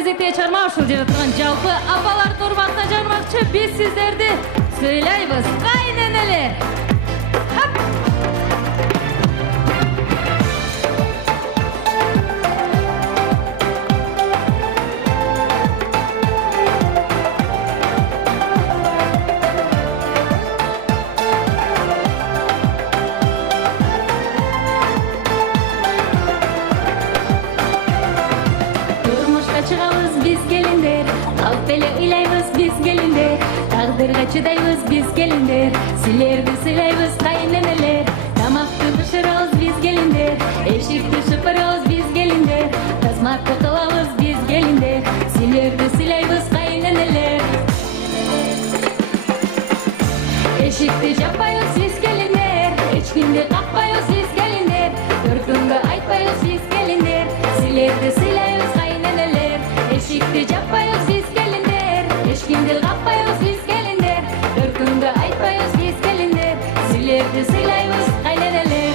Кезекте чарма ушул жерде турган жалпы апалар урматына жармакчы биз сиздерди сүйлөйбүз. Кайненелер. Чыгабыз биз келиндер, алып эле ыйлайбыз биз келиндер, тагдырга чыдайбыз биз келиндер, силерди сыйлайбыз кайненелер, тамакты бышырабыз биз келиндер, эшикти шыпырабыз биз келиндер, тасмакты кылабыз биз келиндер, силерди сыйлайбыз кайненелер. Эшикти жаппайбыз биз келиндер, эч кимди какпайбыз биз келиндер, төркүнгө айтпайбыз биз келиндер, силерди сыйлайбыз кайненелер. Eşikti japayız biz gelinler, eşkimdi kapayız biz gelinler, dörkünde aytpayız biz gelinler, silerdi sıylayız kayneneler.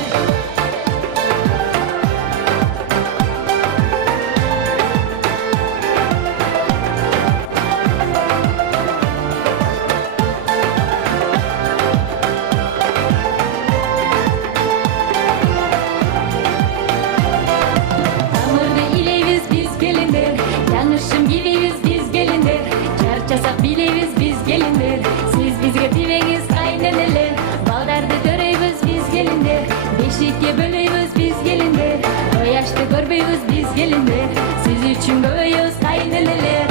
Tamırdı ileybiz biz gelinler, yanlışım gibiyiz biz gelinler, çarçasak bileyiz biz gelinler, siz bizge tibeyiz kayneneler, bağdardı töreybiz biz gelinler, beşikке böleyiz biz gelinler, toyaştı görbeyiz biz gelinler, siz üçün göbeyiz kayneneler.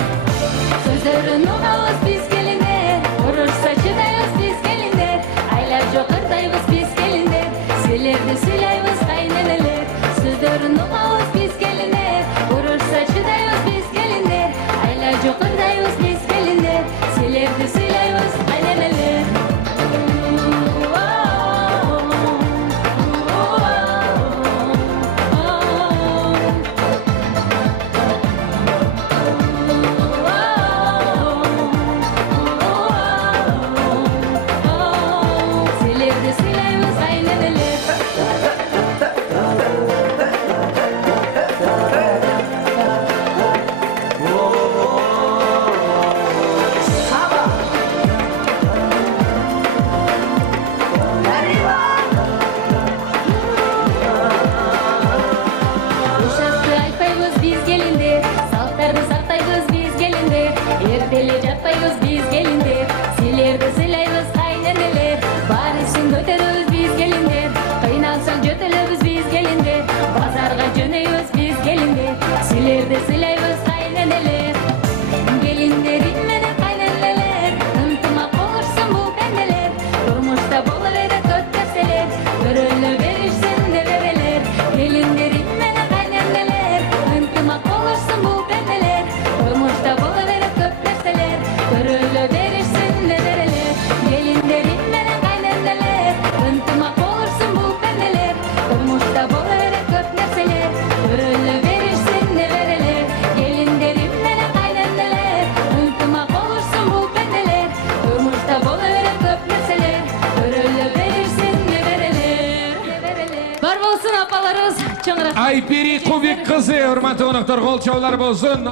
Sözlerin uğabız biz gelinler, vurursa çıdayız biz gelinler, aylar jokırdayız biz gelinler, silerdi sülayız kayneneler. Sözlerin uğabız biz gelinler, vurursa çıdayız biz gelinler, aylar jokırdayız biz gelinler, silerdi sülayız kayneneler. Silerdi sülayız kayneneler. Uşaktı aytpayбыз biz gelinler, salttарды сактайбыз biz gelinler, эртеле жатпайбыз biz gelinler, силерди сыйлайбыз кайненелер, баарысын көтөрөбүз biz gelinler, кыйналсаң жөтөлөбүз biz gelinler, базарга жөнөйбүз biz gelinler, силерди сыйлайбыз кайненелер. Келиндерим менен кайненелер, ынтымак болушсун бул пенделер, турмушта боло берет көп нерселер, көрөлө беришсин неберелер. Келиндерим менен кайненелер, ынтымак болушсун бул пенделер, турмушта боло берет көп нерселер, көрөлө беришсин неберелер. Келиндерим менен кайненелер, ынтымак болушсун бул пенделер, турмушта боло берет көп нерселер, көрөлө беришсин неберелер. Келиндерим менен кайненелер, ынтымак болушсун бул пенделер, турмушта боло берет көп нерселер, көрөлө беришсин неберелер. Бар болсын апаларыбыз, чоң рахмат. Айпери Кубик кызы, урматтуу конокторго кол чабуулар болсун.